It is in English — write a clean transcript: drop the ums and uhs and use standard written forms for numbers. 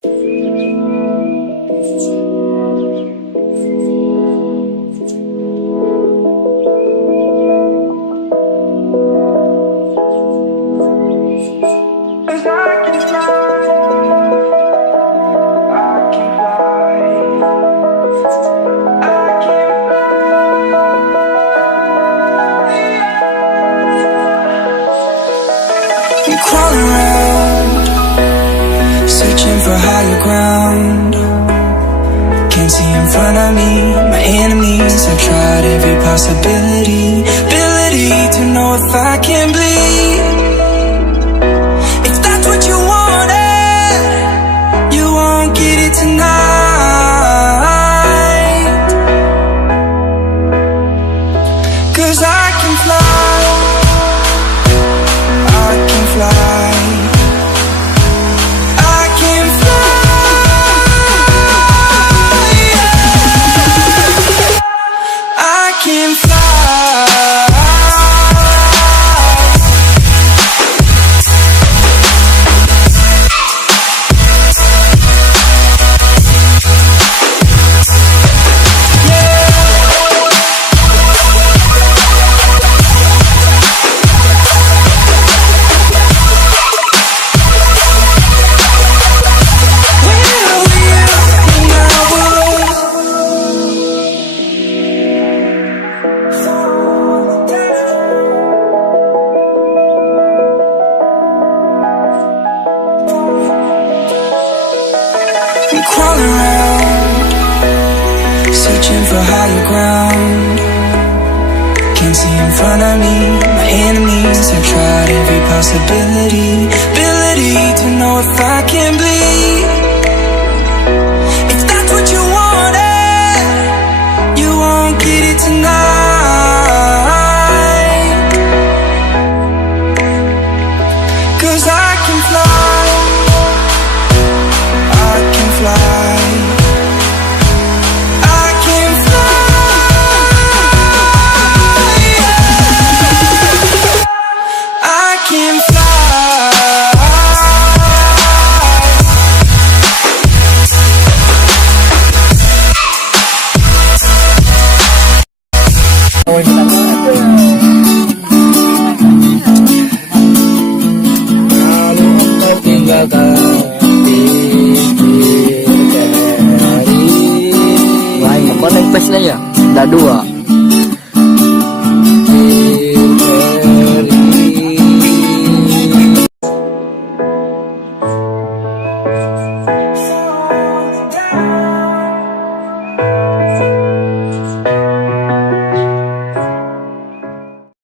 Crawling around, searching for higher ground. Can't see in front of me, my enemies. I've tried every possibility, ability to know if I can bleed. If that's what you wanted, you won't get it tonight. 'Cause I can fly, I can fly, I can fly, yeah. I can fly. I'm crawling around, searching for higher ground. Can't see in front of me, my enemies. I've tried every possibility, ability to know if I can bleed. If that's what you wanted, you won't get it tonight. 'Cause I can fly, I can fly, I can fly, yeah. I can fly. Kalau engkau tinggalkan Lain, konek pesnya ya, ada 2.